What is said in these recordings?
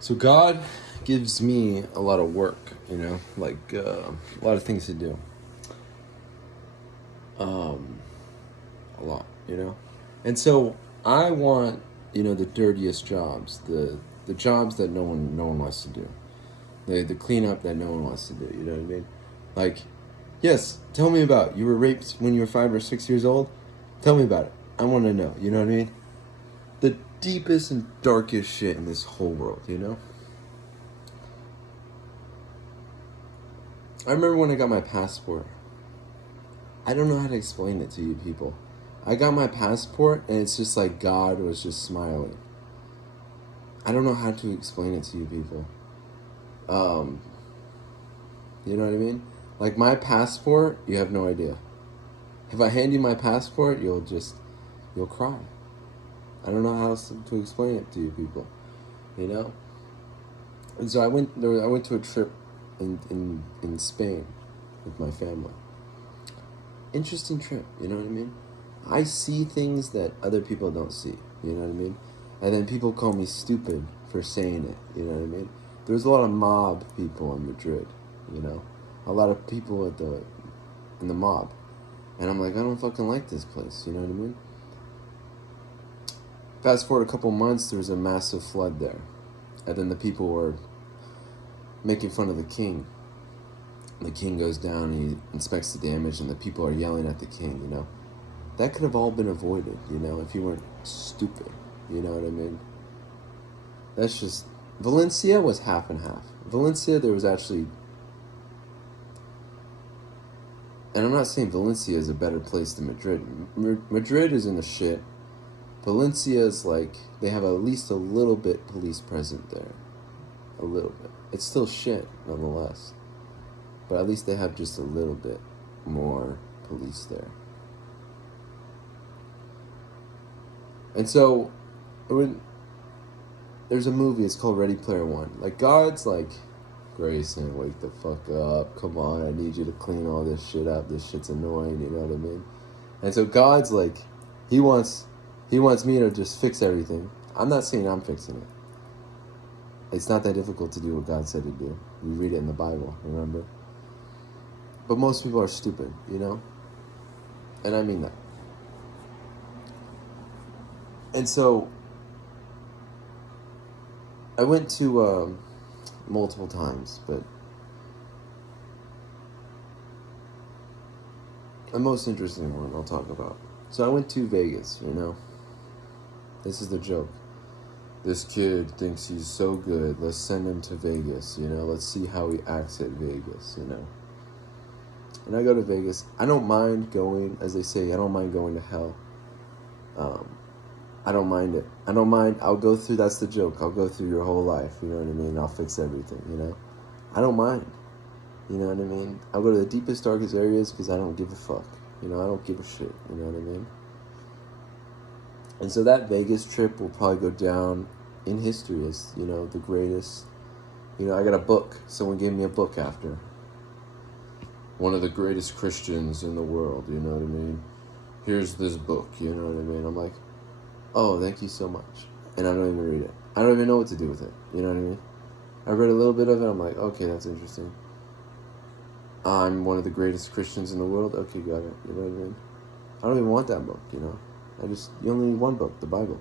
So God gives me a lot of work, like a lot of things to do. A lot, And so I want, the dirtiest jobs, the jobs that no one wants to do. The cleanup that no one wants to do, you know what I mean? Like, yes, tell me about it. You were raped when you were 5 or 6 years old? Tell me about it. I want to know, you know what I mean? The deepest and darkest shit in this whole world, I remember when I got my passport. I don't know how to explain it to you people. I got my passport and it's just like God was just smiling. I don't know how to explain it to you people. You know what I mean? Like my passport, you have no idea. If I hand you my passport, you'll cry. I don't know how else to explain it to you people, And so I went to a trip in Spain with my family. Interesting trip, you know what I mean? I see things that other people don't see, you know what I mean? And then people call me stupid for saying it, you know what I mean? There's a lot of mob people in Madrid, a lot of people in the mob. And I'm like, I don't fucking like this place, you know what I mean? Fast forward a couple months, there was a massive flood there. And then the people were making fun of the king. The king goes down and he inspects the damage and the people are yelling at the king, That could have all been avoided, if you weren't stupid, you know what I mean? That's just... Valencia was half and half. Valencia, there was actually... And I'm not saying Valencia is a better place than Madrid. Madrid is in the shit. Valencia is like... They have at least a little bit police present there. A little bit. It's still shit, nonetheless. But at least they have just a little bit more police there. And so, there's a movie, it's called Ready Player One. Like, God's like, Grayson, wake the fuck up. Come on, I need you to clean all this shit up. This shit's annoying, you know what I mean? And so God's like, he wants me to just fix everything. I'm not saying I'm fixing it. It's not that difficult to do what God said to do. We read it in the Bible, remember? But most people are stupid, And I mean that. And so, I went to multiple times, but the most interesting one I'll talk about. So I went to Vegas, This is the joke. This kid thinks he's so good. Let's send him to Vegas, Let's see how he acts at Vegas, And I go to Vegas. I don't mind going, as they say, I don't mind going to hell. I don't mind it. I don't mind. I'll go through, that's the joke. I'll go through your whole life, you know what I mean? I'll fix everything, I don't mind. You know what I mean? I'll go to the deepest, darkest areas because I don't give a fuck. I don't give a shit, you know what I mean? And so that Vegas trip will probably go down in history as, the greatest. I got a book. Someone gave me a book after. One of the greatest Christians in the world, you know what I mean? Here's this book, you know what I mean? I'm like, oh, thank you so much. And I don't even read it. I don't even know what to do with it, you know what I mean? I read a little bit of it, I'm like, okay, that's interesting. I'm one of the greatest Christians in the world, okay, got it, you know what I mean? I don't even want that book, you only need one book, the Bible,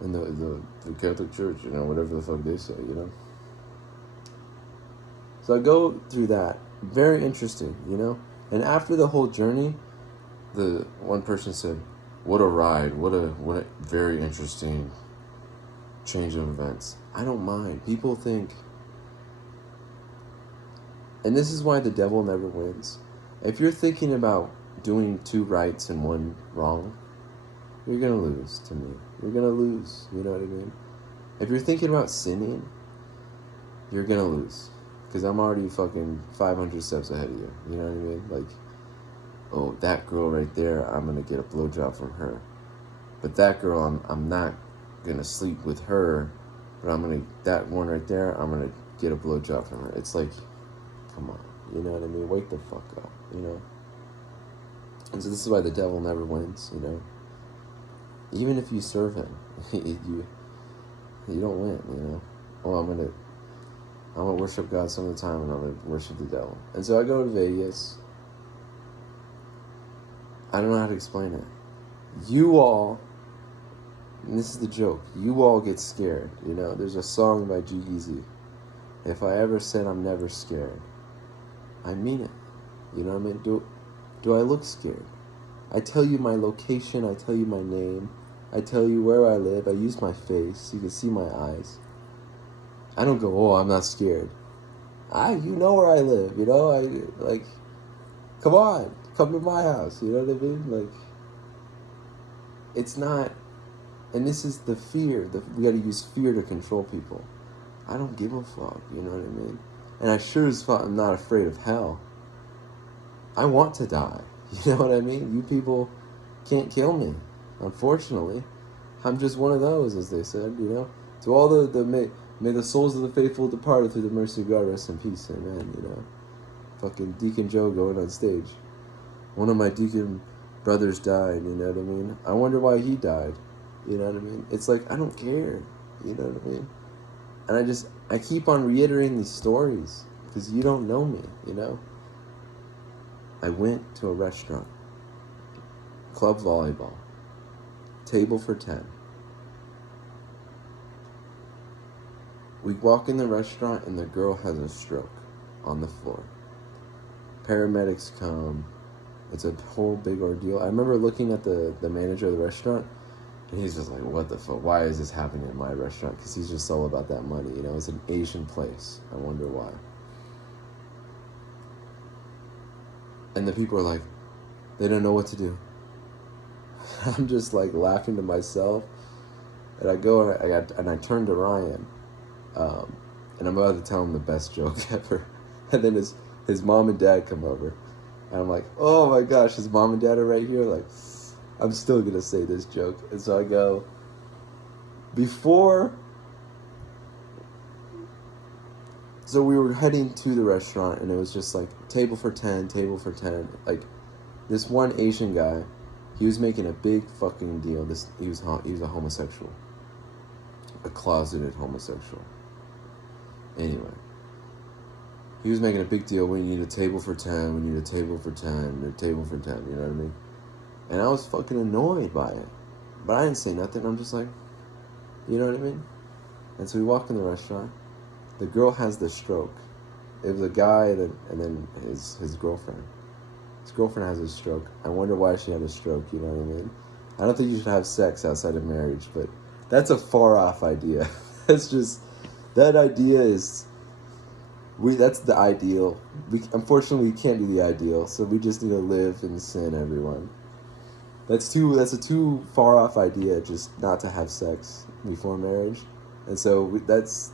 And the Catholic Church, whatever the fuck they say, So I go through that. Very interesting, And after the whole journey, the one person said, what a ride, what a very interesting change of events. I don't mind. People think, and this is why the devil never wins. If you're thinking about doing 2 rights and 1 wrong, you're going to lose to me. You're going to lose, you know what I mean? If you're thinking about sinning, you're going to lose. Because I'm already fucking 500 steps ahead of you, you know what I mean? Like, oh, that girl right there, I'm going to get a blowjob from her. But that girl, I'm not going to sleep with her, but that one right there, I'm going to get a blowjob from her. It's like, come on, you know what I mean? Wake the fuck up, And so this is why the devil never wins, Even if you serve him, you don't win, well, I'm gonna worship God some of the time, and I'm gonna worship the devil. And so I go to Vegas. I don't know how to explain it. You all, and this is the joke, you all get scared. You know, there's a song by G-Eazy. If I ever said I'm never scared, I mean it. You know what I mean? Do I look scared? I tell you my location, I tell you my name, I tell you where I live, I use my face, you can see my eyes. I don't go, oh, I'm not scared. You know where I live, you know? Come on, come to my house, you know what I mean? Like, it's not, and this is the fear, we gotta use fear to control people. I don't give a fuck, you know what I mean? And I sure as fuck am not afraid of hell. I want to die, you know what I mean? You people can't kill me, unfortunately. I'm just one of those, as they said, you know? To all may the souls of the faithful departed through the mercy of God rest in peace, amen, you know? Fucking Deacon Joe going on stage. One of my deacon brothers died, you know what I mean? I wonder why he died, you know what I mean? It's like, I don't care, you know what I mean? And I keep on reiterating these stories, because you don't know me, you know? I went to a restaurant, club volleyball, table for 10. We walk in the restaurant and the girl has a stroke on the floor. Paramedics come. It's a whole big ordeal. I remember looking at the manager of the restaurant, and he's just like, what the fuck? Why is this happening in my restaurant? Because he's just all about that money. You know, it's an Asian place. I wonder why. And the people are like, they don't know what to do. I'm just like laughing to myself. And I go and I turn to Ryan. And I'm about to tell him the best joke ever. And then his mom and dad come over. And I'm like, oh my gosh, his mom and dad are right here? Like, I'm still going to say this joke. And so I go, so we were heading to the restaurant, and it was just like, table for 10. Like, this one Asian guy, he was making a big fucking deal. He was a homosexual. A closeted homosexual. Anyway, he was making a big deal. We need a table for 10. We need a table for 10. A table for 10. You know what I mean? And I was fucking annoyed by it. But I didn't say nothing. I'm just like, you know what I mean? And so we walk in the restaurant. The girl has the stroke. It was a guy and then his girlfriend. His girlfriend has a stroke. I wonder why she had a stroke, you know what I mean? I don't think you should have sex outside of marriage, but that's a far off idea. That idea is, that's the ideal. Unfortunately, we can't do the ideal, so we just need to live in sin, everyone. That's a too far off idea, just not to have sex before marriage. And so that's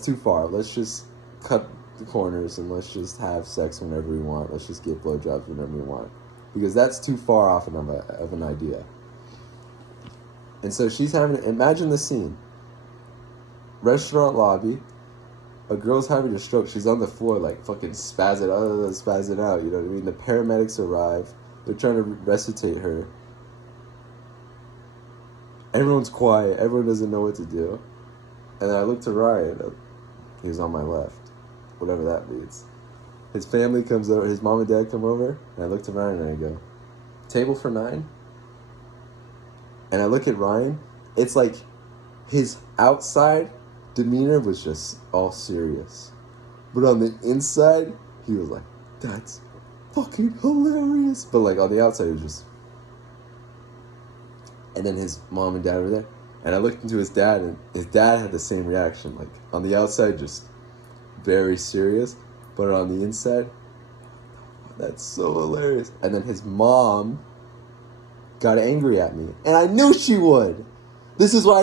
too far. Let's just cut the corners and let's just have sex whenever we want. Let's just get blowjobs whenever we want. Because that's too far off of an idea. And so imagine the scene. Restaurant lobby, a girl's having a stroke. She's on the floor, like, fucking spazzing out, you know what I mean? The paramedics arrive. They're trying to resuscitate her. Everyone's quiet. Everyone doesn't know what to do. And then I look to Ryan. He was on my left. Whatever that means. His family comes over. His mom and dad come over. And I look to Ryan and I go, table for 9? And I look at Ryan. It's like his outside demeanor was just all serious. But on the inside, he was like, that's fucking hilarious. But like on the outside, he was just... And then his mom and dad were there. And I looked into his dad, and his dad had the same reaction. Like, on the outside, just very serious. But on the inside, that's so hilarious. And then his mom got angry at me. And I knew she would. This is why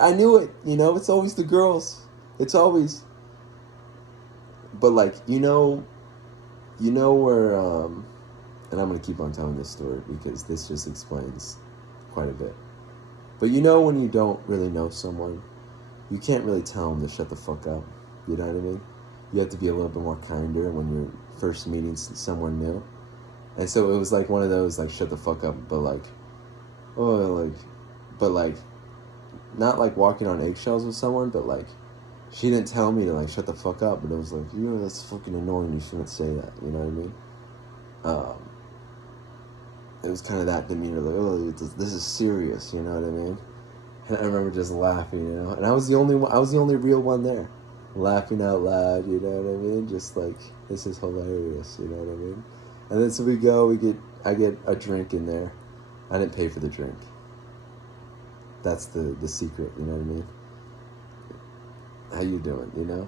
I knew it, you know? It's always the girls. It's always... But, like, you know where, and I'm going to keep on telling this story because this just explains quite a bit. But you know when you don't really know someone, you can't really tell them to shut the fuck up. You know what I mean? You have to be a little bit more kinder when you're first meeting someone new. And so it was like one of those, like, shut the fuck up, but like, not like walking on eggshells with someone, but like, She didn't tell me to like shut the fuck up, but it was like, that's fucking annoying. You shouldn't say that. You know what I mean? It was kind of that demeanor, like, oh, this is serious. You know what I mean? And I remember just laughing, and I was the only one. I was the only real one there, laughing out loud. You know what I mean? Just like, this is hilarious. You know what I mean? And then so we go. I get a drink in there. I didn't pay for the drink. That's the secret. You know what I mean? How you doing? You know?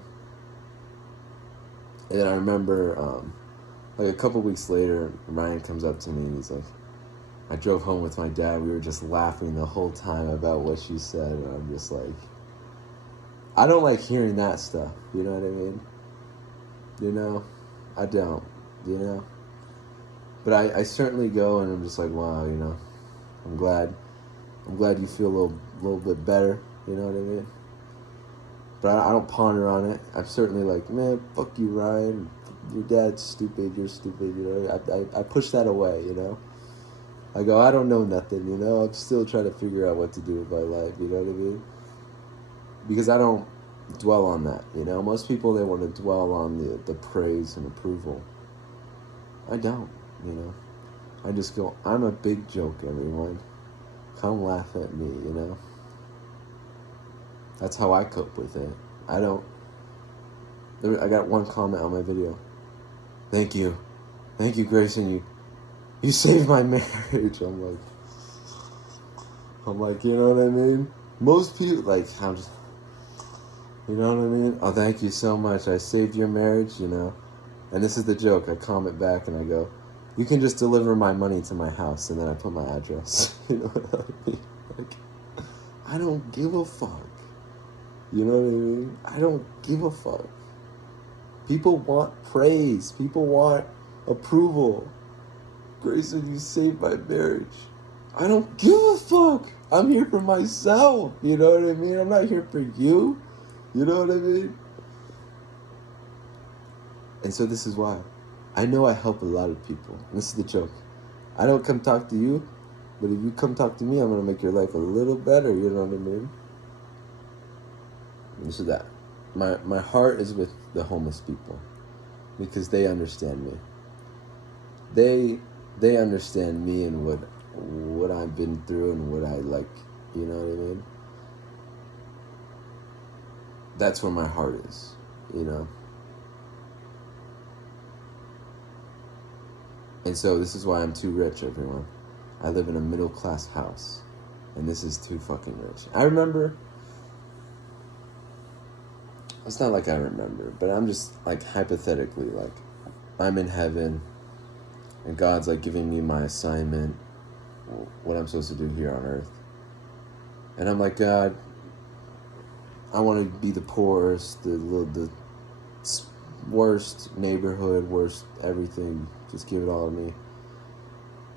And then I remember, like a couple weeks later, Ryan comes up to me and he's like, I drove home with my dad. We were just laughing the whole time about what she said. And I'm just like, I don't like hearing that stuff. You know what I mean? You know? I don't. You know? But I certainly go and I'm just like, wow, you know? I'm glad you feel a little bit better. You know what I mean? But I don't ponder on it. I'm certainly like, man, fuck you, Ryan. Your dad's stupid. You're stupid. You know, I push that away. You know, I go, I don't know nothing. You know, I'm still trying to figure out what to do with my life. You know what I mean? Because I don't dwell on that. You know, most people, they want to dwell on the praise and approval. I don't. You know, I just go, I'm a big joke, everyone. Come laugh at me. You know. That's how I cope with it. I got one comment on my video. Thank you, Grayson. You saved my marriage. I'm like, you know what I mean? Most people, like, I'm just, you know what I mean? Oh, thank you so much. I saved your marriage, you know. And this is the joke. I comment back and I go, you can just deliver my money to my house, and then I put my address. You know what I mean? Like, I don't give a fuck. You know what I mean? I don't give a fuck. People want praise. People want approval. Grayson, you saved my marriage. I don't give a fuck. I'm here for myself. You know what I mean? I'm not here for you. You know what I mean? And so this is why. I know I help a lot of people. And this is the joke. I don't come talk to you, but if you come talk to me, I'm going to make your life a little better. You know what I mean? And so that. My heart is with the homeless people because they understand me. They understand me and what I've been through and what I like, you know what I mean? That's where my heart is, you know? And so this is why I'm too rich, everyone. I live in a middle class house and this is too fucking rich. I remember, it's not like I remember, but I'm just like hypothetically, like I'm in heaven and God's like giving me my assignment, what I'm supposed to do here on earth. And I'm like, God, I want to be the poorest, the worst neighborhood, worst everything. Just give it all to me.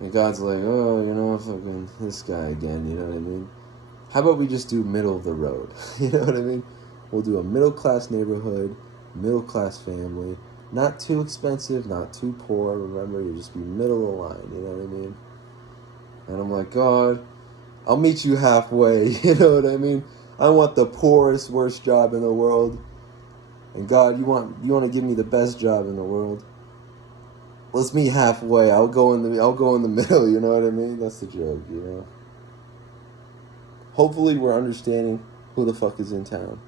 And God's like, oh, you know, fucking this guy again, you know what I mean? How about we just do middle of the road? You know what I mean? We'll do a middle class neighborhood, middle class family. Not too expensive, not too poor. Remember, you just be middle of the line, you know what I mean? And I'm like, God, I'll meet you halfway, you know what I mean? I want the poorest, worst job in the world. And God, you want to give me the best job in the world. Let's meet halfway. I'll go in the middle, you know what I mean? That's the joke, you know. Hopefully we're understanding who the fuck is in town.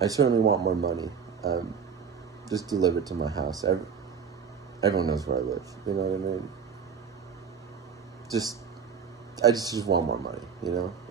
I certainly want more money. Just deliver it to my house. Everyone knows where I live. You know what I mean? I just want more money, you know?